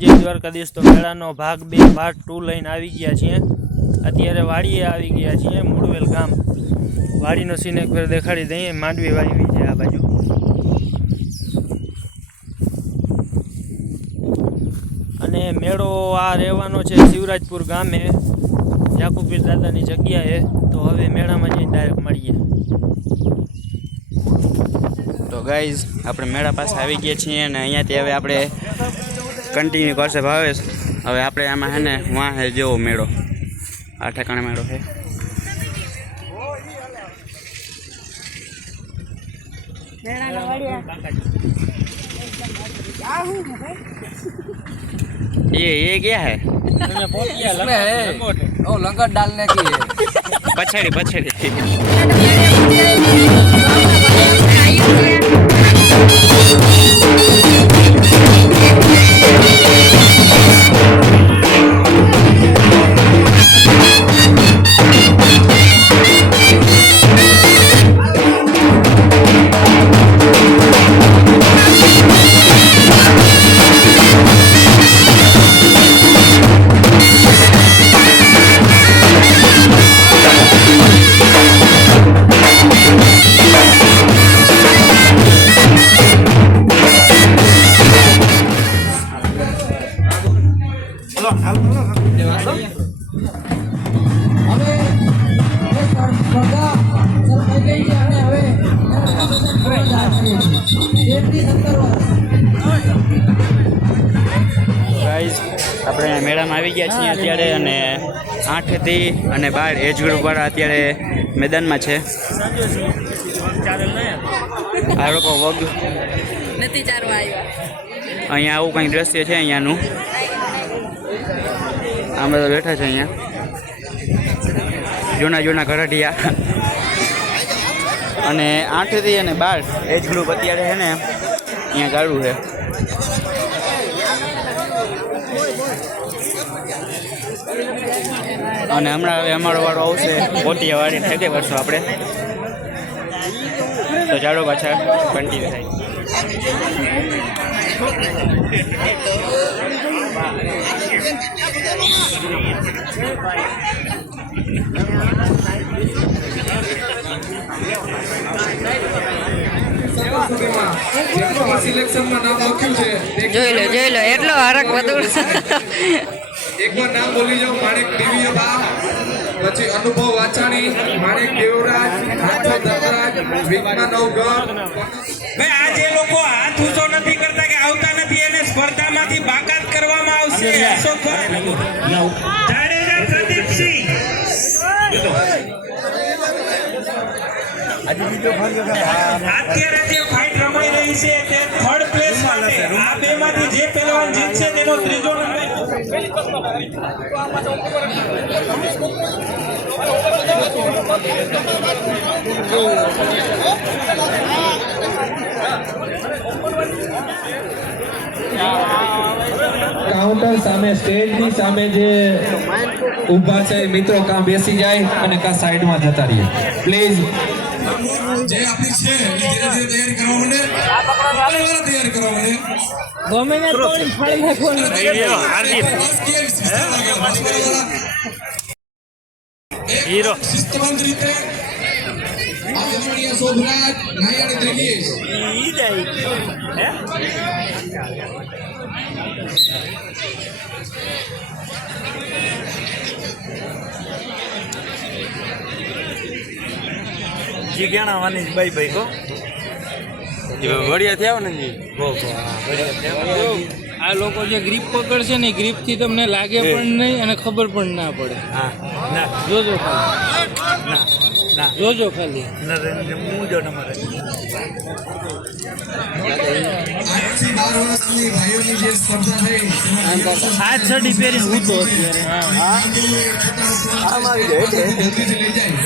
જય દ્વારકાધીશ। તો મેળાનો ભાગ 2 પાર્ટ 2 લઈને આવી ગયા છીએ। અત્યારે વાડીએ આવી ગયા છીએ, મૂળવેલ ગામ। વાડીનો સીન એક વાર દેખાડી દઈએ। માંડવી વાવી છે આ બાજુ, અને મેળો આ રહેવાનો છે શિવરાજપુર ગામે, જાકુપીર દાદાની જગ્યાએ। તો હવે મેળામાં જઈને ડાયરેક્ટ મળીએ। તો ગાઈઝ આપણે મેળા પાસે આવી ગયા છીએ, અને અહીંયાથી હવે આપણે કન્ટિન્યુ કરશે ભાવેશ। હવે આપણે આમાં છે ને વાં હે જેવો મેળો, આ ઠેકાણે મેળો છે। ये क्या है? इसमें है ओ लंगर डालने की है। पछड़ी पछड़ी આપણે મેળામાં આવી ગયા છીએ અત્યારે, અને 8 થી અને 12 એજ ગ્રુપ વાળા અત્યારે મેદાનમાં છે। આ લોકો વગ નથી ચારવા આવ્યા। અહીંયા આવું કંઈક દ્રશ્ય છે અહીંયાનું। આ બધા બેઠા છે અહીંયા, જૂના જૂના ઘરડિયા। અને 8 થી અને 12 એજ ગ્રુપ અત્યારે છે ને અહીંયા ચાલુ છે। અને હમણાં હવે અમારો વાળો આવશે, પોતિયા વાળી ઠેકે કરશું આપણે। તો ચાલો પાછા કન્ટિન્યુ થાય। જોઈ લો એટલો હરક બધું। એકવાર નામ બોલી જાઓ। માણેક દેવીય બા, પછી અનુભવ વાચાણી, માણેક દેવરાજ, રાઠોડ ધનરાજ, વિજ્ઞાન નવગર। ભાઈ આ જે લોકો હાથ ઊંચો નથી કરતા કે આવતા નથી, એને સ્પર્ધામાંથી બાકાત કરવામાં આવશે। જાડેજા પ્રદીપસિંહ અત્યારે જે ફાઇટ રમાઈ રહી છે તે થર્ડ પ્લેસ માટે આ બે માંથી જે પહેલવાન જીતશે તેનો ત્રીજો નંબર। કાઉન્ટર સામે સ્ટેજની સામે જે ઊભા છે મિત્રો, કાં બેસી જાય અને કાં સાઈડમાં જતા રહીએ પ્લીઝ। જે આપણી છે એ ધીરે ધીરે તૈયારી કરવા માંડે, તૈયારી કરવા માંડે। ગમે તોડી ફાડી નાખવાનું। હીરો શિસ્તબદ્ધ રીતે આદરણીય શોભરાજ નાયાણી દ્રગીશ ઈ જાય હે જીગાણા વાની બાઈ બાઈ કો વડિયા થયા ને જી ગો વડિયા થયા। આ લોકો જે ગ્રીપ પકડશે ને, ગ્રીપ થી તમને લાગે પણ નહીં અને ખબર પણ ના પડે। હા ના જોજો ખાલી, ના ના જોજો ખાલી। નરેન્દ્ર મુજો નંબર 8 થી 12 વર્ષની ભાઈઓની જે સ્પર્ધા થઈ, આ છડી પહેરી હું તો અત્યારે આમ આવી જાય જલ્દીથી લઈ જાય।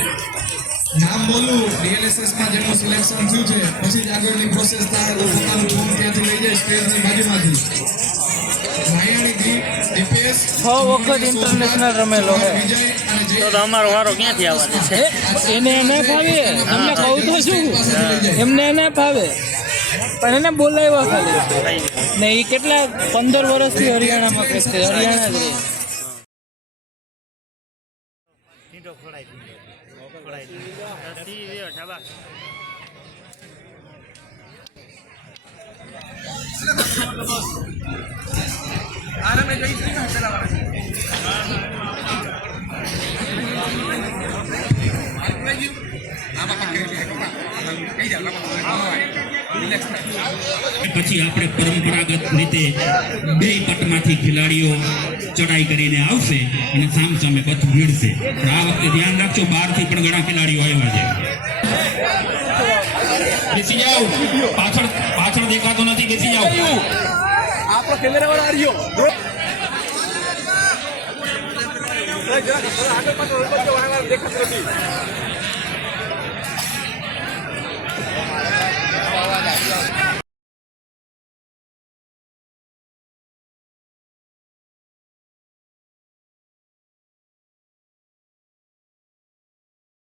નામ બોલું, ડીએલએસએસ માં જેનું સિલેક્શન થયું છે, પછી જ આગળની પ્રોસેસ થાય તો પોતાનું ફોર્મ ત્યાંથી લઈ જાય સ્ટેજની બાજુમાંથી। નાયાણી ગ્રુપ દીપેશ 6 વખત ઇન્ટરનેશનલ રમેલો હે। તો અમારો વારો ક્યાંથી આવવાનો છે? એને ના ફાવે, તમને કહું તો શું, એમને ના ફાવે। પણ એને બોલાવ્યો ખાલી ને એ કેટલા 15 વર્ષથી હરિયાણામાં છે હરિયાણા જ રહે. પછી આપણે પરંપરાગત રીતે બે પટમાંથી ખેલાડીઓ ચડાઈ કરીને આવશે અને સામસામે પથ ભીડશે. પણ આ વખતે ધ્યાન રાખજો, બહારથી પણ ઘણા ખેલાડીઓ આવ્યા છે. બેસી જાઓ, પાછળ પાછળ દેખાતો નથી, બેસી જાઓ.